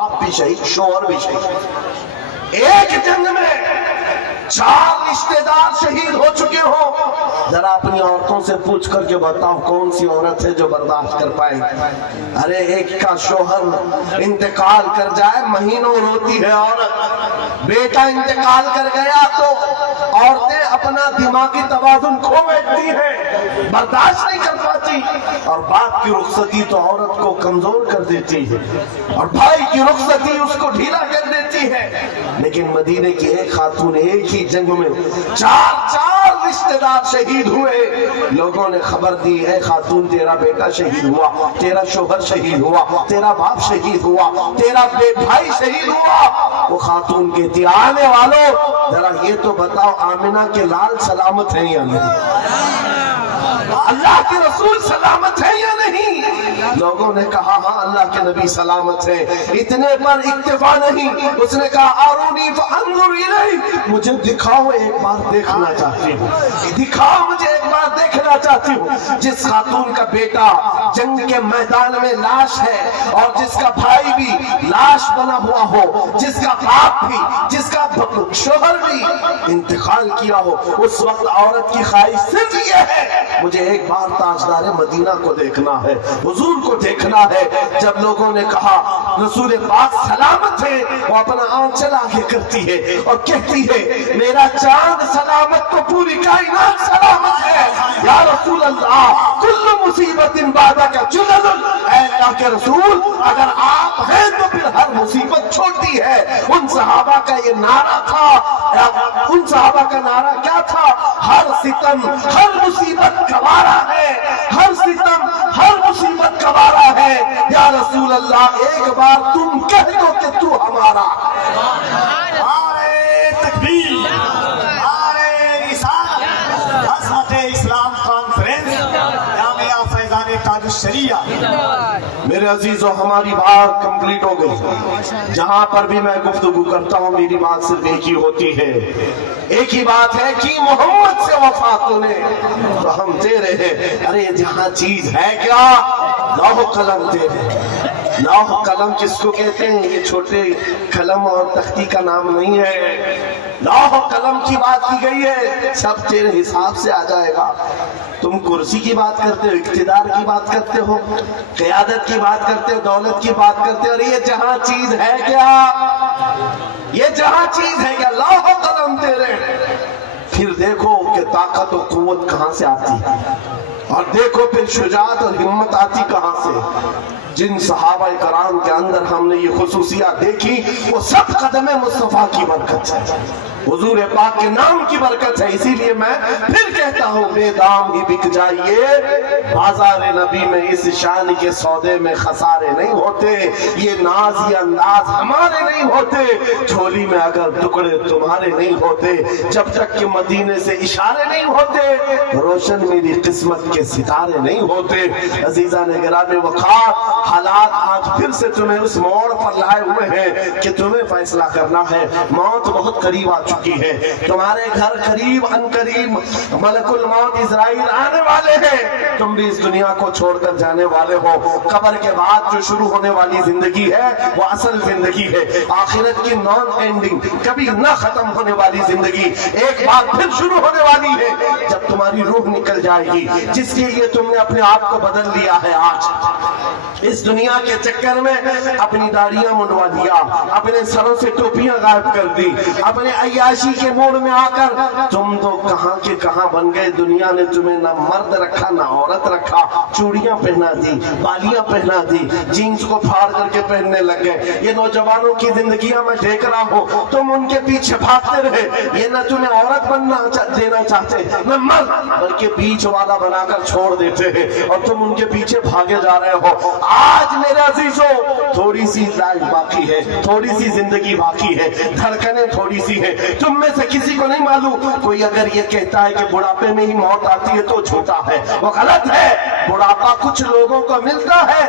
باپ بھی شہید، شوہر بھی شہید، ایک جنگ میں 4 رشتے دار شہید ہو چکے ہوں۔ ذرا اپنی عورتوں سے پوچھ کر کے بتاؤ کون سی عورت ہے جو برداشت کر پائے؟ ارے ایک کا شوہر انتقال کر جائے مہینوں روتی ہے عورت، بیٹا انتقال کر گیا تو عورتیں اپنا دماغی توازن کھو بیٹھتی ہیں، برداشت نہیں کر پاتی، اور باپ کی رخصتی تو عورت کو کمزور کر دیتی ہے، اور بھائی کی رخصتی اس کو ڈھیلا کر دیتی ہے۔ لیکن مدینے کی ایک خاتون ایک ہی جنگ میں 4 رشتے دار شہید ہوئے، لوگوں نے خبر دی اے خاتون تیرا بیٹا شہید ہوا، تیرا شوہر شہید ہوا، تیرا باپ شہید ہوا، تیرا بھائی شہید ہوا۔ وہ خاتون کہتی آنے والوں ذرا یہ تو بتاؤ آمنہ کے لال سلامت ہیں یا نہیں؟ اللہ کے رسول سلامت ہے یا نہیں؟ لوگوں نے کہا ہاں اللہ کے نبی سلامت ہے۔ اتنے پر اکتفا نہیں، اس نے کہا آرونی فانظر الیہ، مجھے دکھاؤ ایک بار دیکھنا چاہتی ہوں، دکھاؤ مجھے ایک بار دیکھنا چاہتی ہوں۔ جس خاتون کا بیٹا جنگ کے میدان میں لاش ہے اور جس کا بھائی بھی لاش بنا ہوا ہو، جس کا باپ بھی، جس کا شوہر بھی انتقال کیا ہو، اس وقت عورت کی خواہش صرف یہ ہے مجھے ایک بار تاجدار مدینہ کو دیکھنا ہے، حضور کو دیکھنا ہے۔ جب لوگوں نے کہا رسول پاک سلامت ہے، وہ اپنا آنچل آگے کرتی ہے اور کہتی ہے میرا چاند سلامت تو پوری کائنات سلامت ہے یا رسول اللہ، کل مصیبت بعدک جلل، اے اللہ کے رسول اگر آپ ہیں تو پھر ہر مصیبت چھوٹی ہے۔ ان صحابہ کا یہ نعرہ تھا، ان صحابہ کا نعرہ کیا تھا؟ ہر ستم ہر مصیبت گوارا ہے، ہر ستم ہر مصیبت گوارا ہے یا رسول اللہ ایک بار تم کہہ دو کہ تو ہمارا۔ نعرہ تکبیر، نعرہ رسالت، عظمت اسلام کانفرنس، جامعہ فیضان تاج الشریعہ۔ میرے عزیزو ہماری بات کمپلیٹ ہو گئی۔ جہاں پر بھی میں گفتگو کرتا ہوں میری بات صرف ایک ہی ہوتی ہے، ایک ہی بات ہے کہ محمد سے وفا تو نے تو ہم تیرے ہیں۔ ارے جہاں چیز ہے کیا؟ لوح قلم تیرے۔ لوح قلم کس کو کہتے ہیں؟ یہ چھوٹے قلم اور تختی کا نام نہیں ہے، لوح قلم کی بات کی گئی ہے، سب تیرے حساب سے آ جائے گا۔ تم کرسی کی بات کرتے ہو، اقتدار کی بات کرتے ہو، قیادت کی بات کرتے ہو، دولت کی بات کرتے ہو، اور یہ جہاں چیز ہے کیا؟ یہ جہاں چیز ہے کیا؟ لوح قلم تیرے۔ پھر دیکھو کہ طاقت و قوت کہاں سے آتی ہے، اور دیکھو پھر شجاعت اور ہمت آتی کہاں سے۔ جن صحابہ کرام کے اندر ہم نے یہ خصوصیات دیکھی وہ سب قدم مصطفیٰ کی برکت ہے، حضور پاک کے نام کی برکت ہے۔ اسی لیے میں پھر کہتا ہوں بے دام ہی بک جائیے، بازار نبی میں اس شان کے سودے میں خسارے نہیں ہوتے، یہ ناز یہ انداز ہمارے نہیں ہوتے، جھولی میں اگر ٹکڑے تمہارے نہیں ہوتے، جب تک کہ مدینے سے اشارے نہیں ہوتے روشن میری قسمت کے ستارے نہیں ہوتے۔ عزیزان گرامی وقار، حالات آج پھر سے تمہیں اس موڑ پر لائے ہوئے ہیں کہ تمہیں فیصلہ کرنا ہے۔ موت بہت قریب آ چکی ہے، تمہارے گھر قریب ان قریب ملک الموت اسرائیل آنے والے ہیں، تم بھی اس دنیا کو چھوڑ کر جانے والے ہو۔ قبر کے بعد جو شروع ہونے والی زندگی ہے وہ اصل زندگی ہے، آخرت کی نان اینڈنگ، کبھی نہ ختم ہونے والی زندگی ایک بار پھر شروع ہونے والی ہے جب تمہاری روح نکل جائے گی، جس کے لیے تم نے اپنے آپ کو بدل لیا ہے۔ آج اس دنیا کے چکر میں اپنی داڑیاں منڈوا دیا، اپنے سروں سے ٹوپیاں غائب کر دی، اپنے عیاشی کے موڑ میں آ کر تم تو کہاں کے کہاں بن گئے۔ دنیا نے تمہیں نہ مرد رکھا نہ عورت رکھا، چوڑیاں پہنا دی، بالیاں پہنا دی، جینز کو پھاڑ کر کے پہننے لگ گئے۔ یہ نوجوانوں کی زندگیاں میں دیکھ رہا ہوں، تم ان کے پیچھے بھاگتے رہے، یہ نہ تمہیں عورت بننا دینا چاہتے نہ مرد، بلکہ بیچ والا بنا کر چھوڑ دیتے ہیں اور تم ان کے پیچھے بھاگے جا رہے ہو۔ آج میرے عزیزو تھوڑی سی لائف باقی ہے، تھوڑی سی زندگی باقی ہے، دھڑکنیں تھوڑی سی ہے۔ تم میں سے کسی کو نہیں معلوم، کوئی اگر یہ کہتا ہے کہ بڑھاپے میں ہی موت آتی ہے تو جھوٹا ہے، وہ غلط ہے۔ بڑھاپا کچھ لوگوں کو ملتا ہے